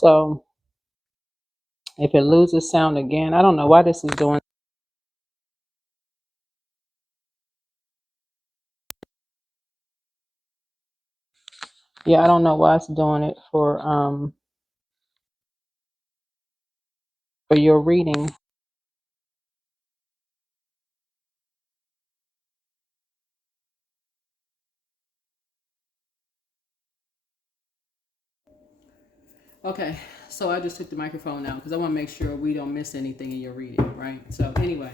So if it loses sound again, I don't know why this is doing. Yeah, I don't know why it's doing it for your reading. Okay, so I just took the microphone out because I want to make sure we don't miss anything in your reading, right? So anyway,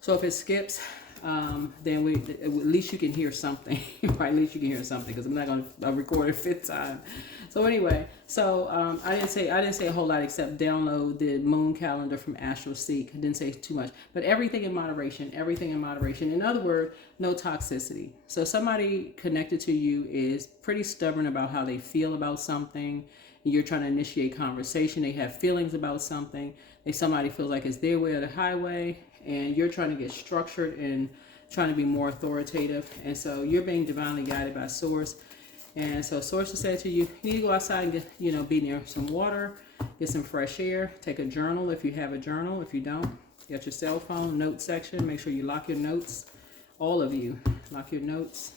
so if it skips, then at least you can hear something, right? At least you can hear something because I'm not going to record it a fifth time. So anyway, so I didn't say a whole lot except download the moon calendar from Astro Seek. I didn't say too much, but everything in moderation. Everything in moderation. In other words, no toxicity. So somebody connected to you is pretty stubborn about how they feel about something. You're trying to initiate conversation. They have feelings about something. Somebody feels like it's their way or the highway, and you're trying to get structured and trying to be more authoritative. And so you're being divinely guided by Source. And so Source has said to you, you need to go outside and get, be near some water, get some fresh air, take a journal if you have a journal. If you don't, get your cell phone, note section. Make sure you lock your notes. All of you, lock your notes.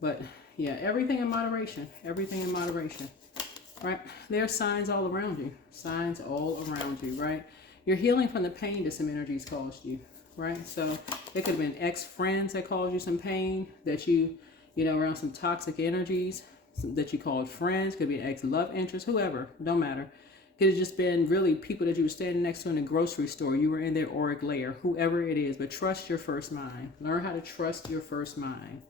But yeah, everything in moderation. Everything in moderation. Right? There are signs all around you. Signs all around you, right? You're healing from the pain that some energies caused you, right? So it could have been ex-friends that caused you some pain, that around some toxic energies that you called friends. Could be an ex-love interest, whoever, don't matter. Could have just been really people that you were standing next to in the grocery store. You were in their auric layer, whoever it is. But trust your first mind. Learn how to trust your first mind,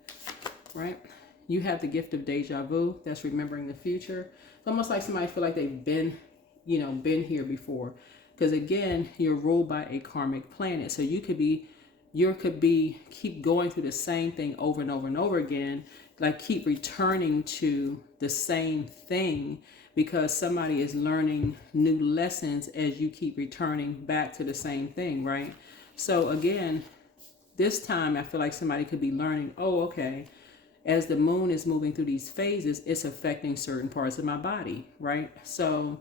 right? You have the gift of deja vu. That's remembering the future. It's almost like somebody feel like they've been here before. Because again, you're ruled by a karmic planet. So you could be keep going through the same thing over and over and over again, like keep returning to the same thing because somebody is learning new lessons as you keep returning back to the same thing, right? So again, this time I feel like somebody could be learning, oh, okay, as the moon is moving through these phases, it's affecting certain parts of my body, right? So,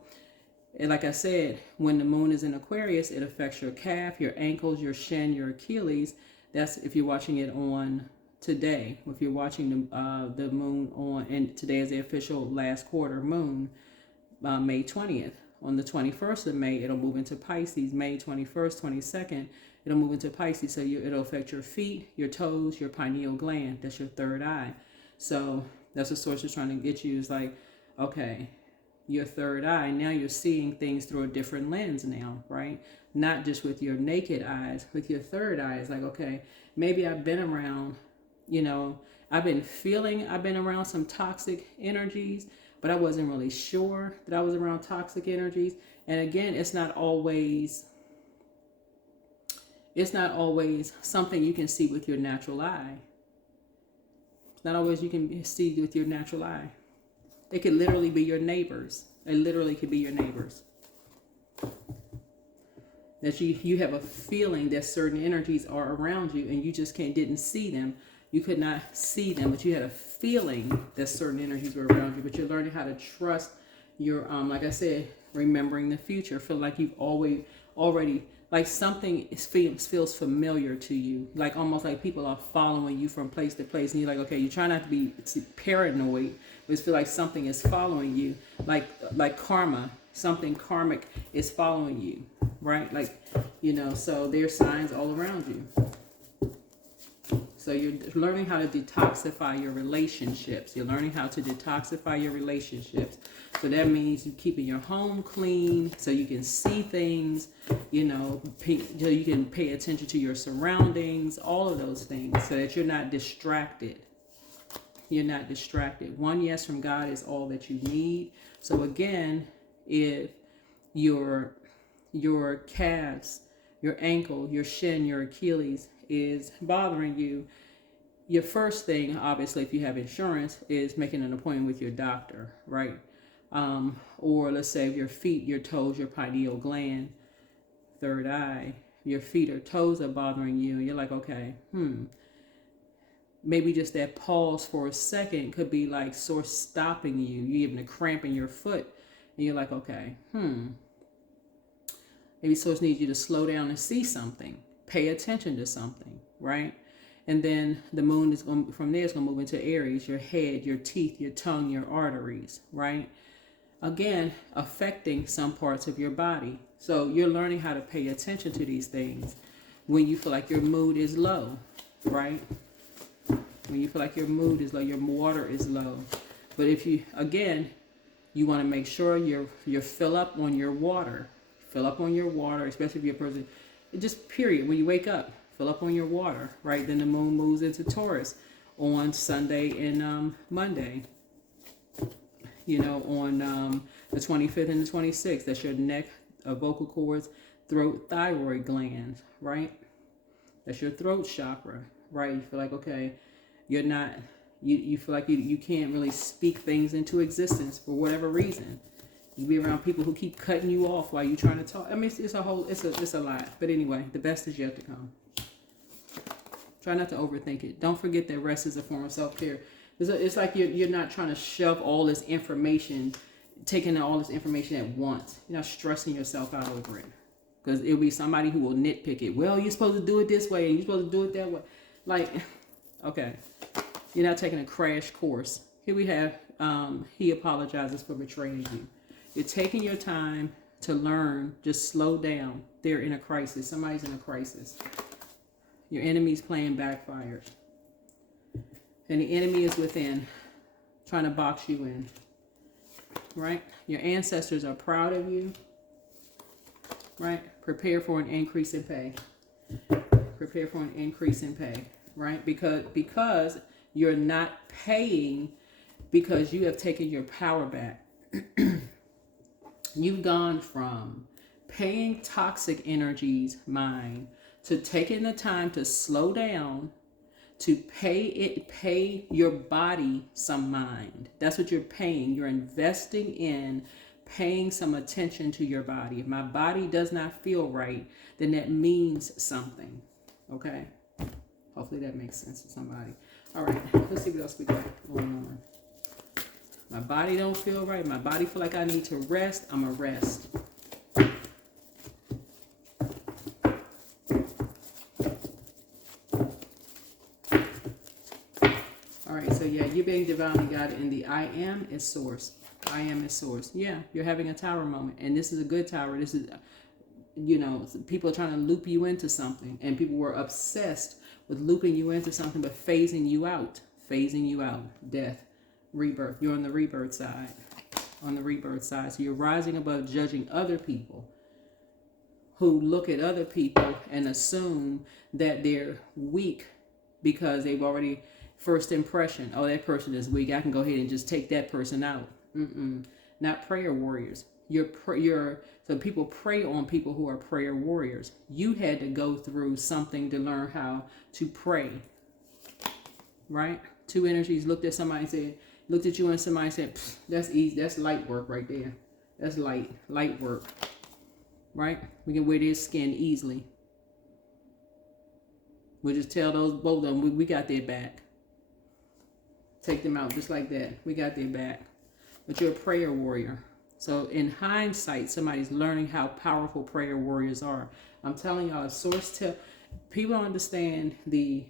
like I said, when the moon is in Aquarius, it affects your calf, your ankles, your shin, your Achilles. That's if you're watching it on today. If you're watching the moon on, and today is the official last quarter moon, May 20th. On the 21st of May, it'll move into Pisces. May 21st, 22nd, it'll move into Pisces. So it'll affect your feet, your toes, your pineal gland. That's your third eye. So that's what Source is trying to get you is like, okay, your third eye, now you're seeing things through a different lens now, right? Not just with your naked eyes, with your third eye. It's like, okay, maybe I've been around, I've been around some toxic energies, but I wasn't really sure that I was around toxic energies. And again, it's not always something you can see with your natural eye. It's not always you can see with your natural eye. They could literally be your neighbors. They literally could be your neighbors. That you have a feeling that certain energies are around you and you just didn't see them. You could not see them, but you had a feeling that certain energies were around you. But you're learning how to trust your like I said, remembering the future. Feel like you've already like something feels familiar to you, like almost like people are following you from place to place, and you're like, okay, you're trying not to be paranoid, but it feels like something is following you, like karma, something karmic is following you, right? Like, so there's signs all around you. So you're learning how to detoxify your relationships. You're learning how to detoxify your relationships. So that means you keeping your home clean so you can see things, so you can pay attention to your surroundings, all of those things, so that you're not distracted. You're not distracted. One yes from God is all that you need. So again, if your calves, your ankle, your shin, your Achilles is bothering you, your first thing, obviously, if you have insurance, is making an appointment with your doctor, right? Or let's say your feet, your toes, your pineal gland, third eye, your feet or toes are bothering you, and you're like, okay, maybe just that pause for a second could be like Source stopping you. You even a cramp in your foot, And you're like, okay, maybe source needs you to slow down and see something, pay attention to something, right? And then the moon is going, from there, it's going to move into Aries, your head, your teeth, your tongue, your arteries, right? Again, affecting some parts of your body. So you're learning how to pay attention to these things when you feel like your mood is low, right? When you feel like your mood is low, your water is low. But if you, again, you want to make sure you're fill up on your water. Fill up on your water, especially if you're a person, just period, when you wake up, fill up on your water, right? Then the moon moves into Taurus on Sunday and Monday. You know, on the 25th and the 26th, that's your neck, vocal cords, throat, thyroid glands, right? That's your throat chakra, right? You feel like, okay, you're not, you feel like you can't really speak things into existence for whatever reason. You be around people who keep cutting you off while you're trying to talk. I mean, it's a lot. But anyway, the best is yet to come. Try not to overthink it. Don't forget that rest is a form of self-care. It's like you're not trying to shove all this information, taking all this information at once. You're not stressing yourself out over it. Because it'll be somebody who will nitpick it. Well, you're supposed to do it this way and you're supposed to do it that way. Like, okay. You're not taking a crash course. Here we have, he apologizes for betraying you. You're taking your time to learn. Just slow down. They're in a crisis. Somebody's in a crisis. Your enemy's playing backfired. And the enemy is within, trying to box you in. Right? Your ancestors are proud of you. Right? Prepare for an increase in pay. Prepare for an increase in pay. Right? Because you're not paying, because you have taken your power back. You've gone from paying toxic energies mind to taking the time to slow down, to pay your body some mind. That's what you're paying. You're investing in paying some attention to your body. If my body does not feel right, then that means something. Okay? Hopefully that makes sense to somebody. All right, let's see what else we got going on. My body don't feel right. My body feel like I need to rest. I'm a rest. All right, so yeah, you're being divinely guided in the I am is source. I am is source. Yeah, you're having a tower moment. And this is a good tower. This is, you know, people are trying to loop you into something. And people were obsessed with looping you into something, but phasing you out. Phasing you out. Death. Rebirth. You're on the rebirth side. On the rebirth side. So you're rising above judging other people who look at other people and assume that they're weak because they've already, first impression, oh, that person is weak, I can go ahead and just take that person out. Not prayer warriors. So people prey on people who are prayer warriors. You had to go through something to learn how to pray. Right? Two energies looked at somebody and said, looked at you and somebody said, that's easy, that's light work right there. That's light work. Right? We can wear their skin easily. We'll just tell those both of them, we got their back. Take them out just like that. We got their back. But you're a prayer warrior. So in hindsight, somebody's learning how powerful prayer warriors are. I'm telling y'all, a source tell people don't understand the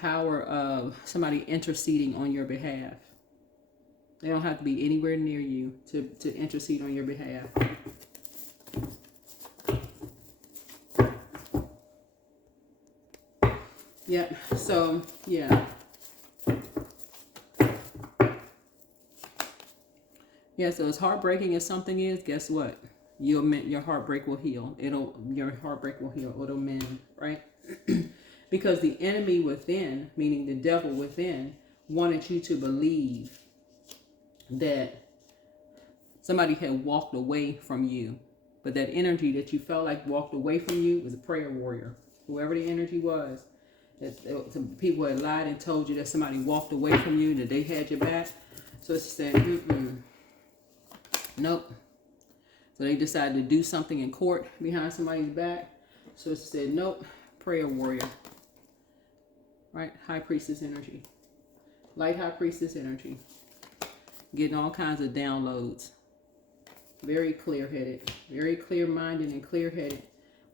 power of somebody interceding on your behalf. They don't have to be anywhere near you to intercede on your behalf. Yeah, so, yeah. Yeah, so as heartbreaking as something is, guess what? Your heartbreak will heal. Your heartbreak will heal. It'll mend, right? Because the enemy within, meaning the devil within, wanted you to believe that somebody had walked away from you. But that energy that you felt like walked away from you was a prayer warrior. Whoever the energy was. Some people had lied and told you that somebody walked away from you, that they had your back. So she said, nope. So they decided to do something in court behind somebody's back. So she said, nope, prayer warrior. right? High Priestess energy. Light High Priestess energy. Getting all kinds of downloads. Very clear-headed. Very clear-minded and clear-headed.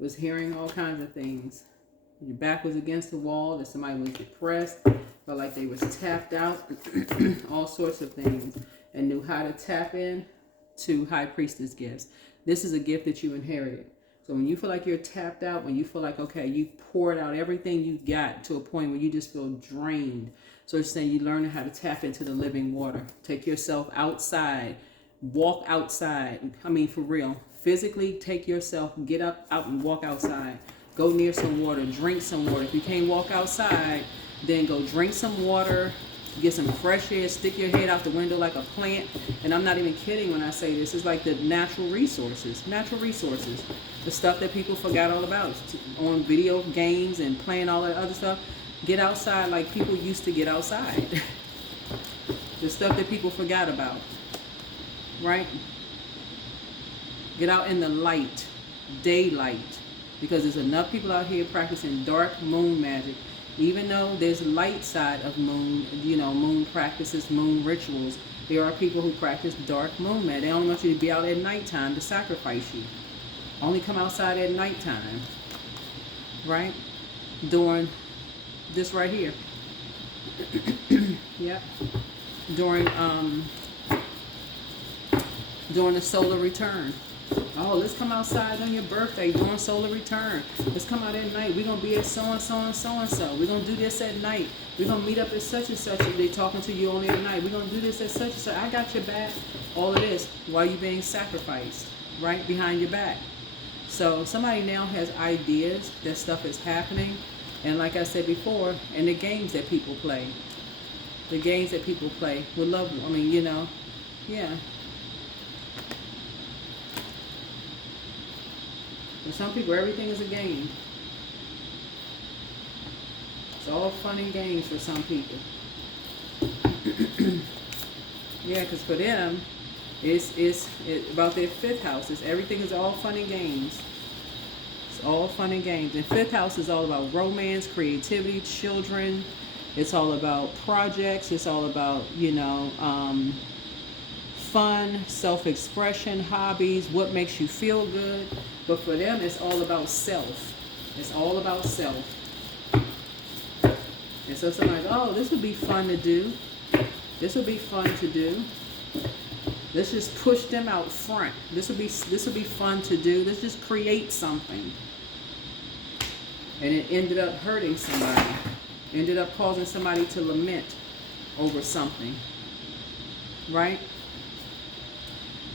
Was hearing all kinds of things. Your back was against the wall. That somebody was depressed. Felt like they was tapped out. All sorts of things. And knew how to tap in to High Priestess gifts. This is a gift that you inherited. So when you feel like you're tapped out, when you feel like, okay, you've poured out everything you got to a point where you just feel drained. So it's saying you learn how to tap into the living water. Take yourself outside. Walk outside. I mean, for real. Physically take yourself, get up, out and walk outside. Go near some water. Drink some water. If you can't walk outside, then go drink some water. Get some fresh air, stick your head out the window like a plant. And I'm not even kidding when I say this. It's like the natural resources. Natural resources. The stuff that people forgot all about. On video games and playing all that other stuff. Get outside like people used to get outside. The stuff that people forgot about. Right? Get out in the light. Daylight. Because there's enough people out here practicing dark moon magic. Even though there's light side of moon, you know, moon practices, moon rituals, there are people who practice dark moon magic. They only want you to be out at nighttime to sacrifice you. Only come outside at nighttime. Right? During this right here. Yep. During the solar return. Oh, let's come outside on your birthday during solar return. Let's come out at night. We're going to be at so-and-so and so-and-so. We're going to do this at night. We're going to meet up at such and such if they're talking to you only at night. We're going to do this at such and such. I got your back. All of this while you're being sacrificed, right behind your back. So somebody now has ideas that stuff is happening. And like I said before, and the games that people play. The games that people play with love. I mean, you know, yeah. For some people, everything is a game. It's all fun and games for some people. Yeah, because for them, it's about their fifth house. Everything is all fun and games. It's all fun and games. And fifth house is all about romance, creativity, children. It's all about projects. It's all about, you know, fun, self-expression, hobbies, what makes you feel good. But for them, it's all about self. It's all about self. And so somebody's, oh, this would be fun to do. This would be fun to do. Let's just push them out front. This would be fun to do. Let's just create something. And it ended up hurting somebody. Ended up causing somebody to lament over something. Right?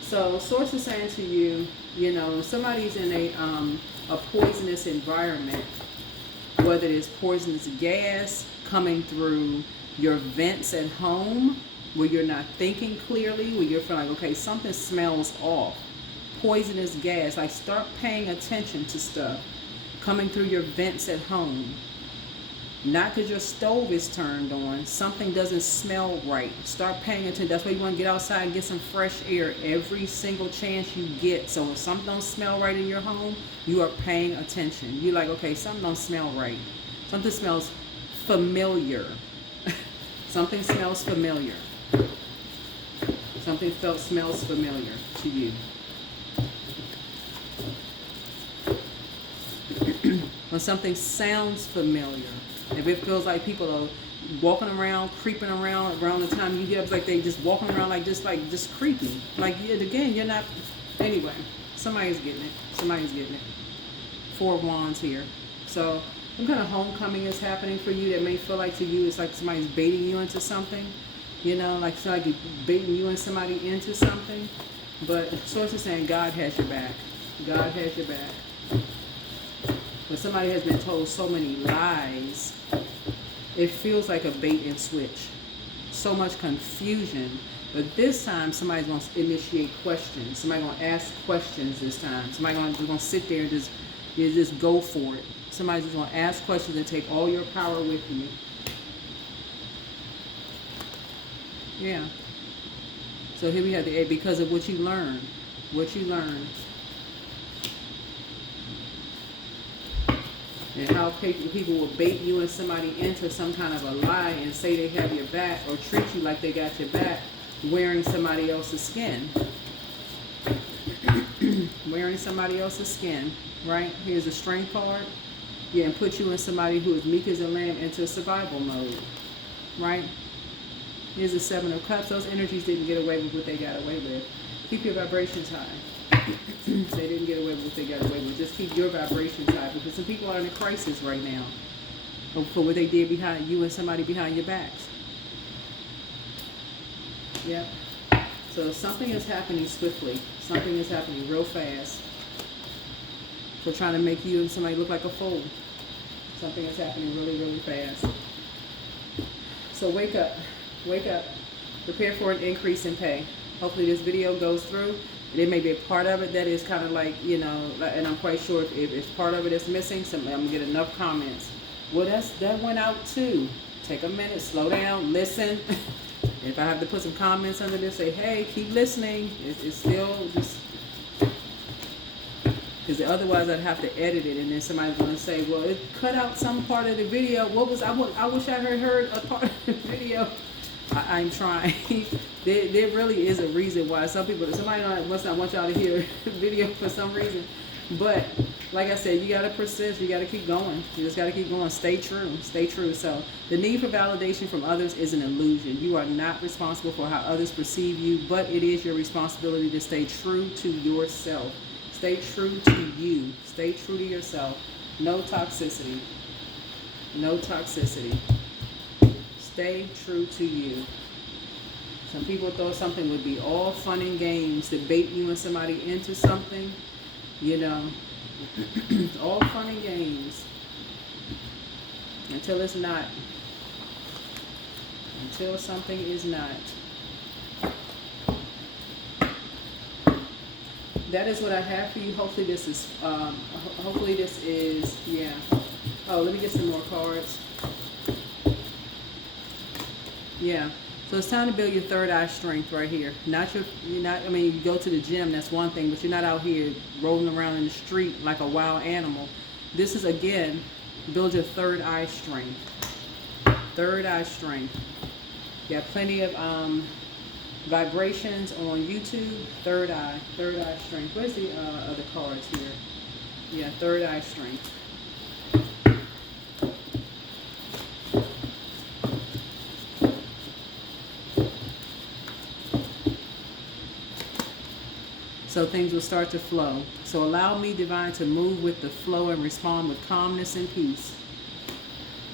So source is saying to you, you know, somebody's in a poisonous environment, whether it's poisonous gas coming through your vents at home, where you're not thinking clearly, where you're feeling like, okay, something smells off. Poisonous gas, like start paying attention to stuff coming through your vents at home. Not because your stove is turned on. Something doesn't smell right. Start paying attention. That's why you want to get outside and get some fresh air every single chance you get. So if something don't smell right in your home, you are paying attention. You're like, okay, something don't smell right. Something smells familiar. Something smells familiar. Something smells familiar to you. When something sounds familiar. If it feels like people are walking around, creeping around the time you get up, like they just walking around like just creepy. Like, again, you're not, anyway, somebody's getting it. Somebody's getting it. 4 of Wands here. So some kind of homecoming is happening for you that may feel like to you it's like somebody's baiting you into something. You know, like somebody baiting you and somebody into something. But source is saying God has your back. God has your back. But somebody has been told so many lies, it feels like a bait and switch. So much confusion. But this time, somebody's going to initiate questions. Somebody's going to ask questions this time. Somebody's going to sit there and just go for it. Somebody's just going to ask questions and take all your power with you. Yeah. So here we have the 8, because of what you learned. What you learned. And how people will bait you and somebody into some kind of a lie and say they have your back or treat you like they got your back, wearing somebody else's skin. Wearing somebody else's skin, right? Here's a strength card. Yeah, and put you and somebody who is meek as a lamb into survival mode, right? Here's the 7 of Cups. Those energies didn't get away with what they got away with. Keep your vibrations high. They didn't get away with what they got away with. Just keep your vibrations high, because some people are in a crisis right now for what they did behind you and somebody behind your backs. Yep. So something is happening swiftly. Something is happening real fast. For trying to make you and somebody look like a fool. Something is happening really, really fast. So wake up. Wake up. Prepare for an increase in pay. Hopefully this video goes through. There may be a part of it that is kind of like, you know, and I'm quite sure if part of it is missing, I'm going to get enough comments. Well, that went out too. Take a minute, slow down, listen. If I have to put some comments under this, say, hey, keep listening. It's still just, because otherwise I'd have to edit it, and then somebody's going to say, well, it cut out some part of the video. What was, I wish I had heard a part of the video. I'm trying. There really is a reason why somebody must not want y'all to hear the video for some reason. But like I said, you got to persist. You got to keep going. You just got to keep going. Stay true. Stay true. So the need for validation from others is an illusion. You are not responsible for how others perceive you, but it is your responsibility to stay true to yourself. Stay true to you. Stay true to yourself. No toxicity. No toxicity. Stay true to you. Some people thought something would be all fun and games to bait you and somebody into something. You know, all fun and games until it's not. Until something is not. That is what I have for you. Hopefully this is, yeah. Oh, let me get some more cards. Yeah. So it's time to build your third eye strength right here. I mean, you go to the gym, that's one thing, but you're not out here rolling around in the street like a wild animal. This is, again, build your third eye strength. Third eye strength. You have plenty of vibrations on YouTube. Third eye strength. Where's the other cards here? Yeah, third eye strength. So things will start to flow. So allow me, divine, to move with the flow and respond with calmness and peace.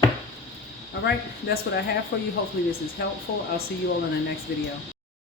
All right, that's what I have for you. Hopefully this is helpful. I'll see you all in the next video.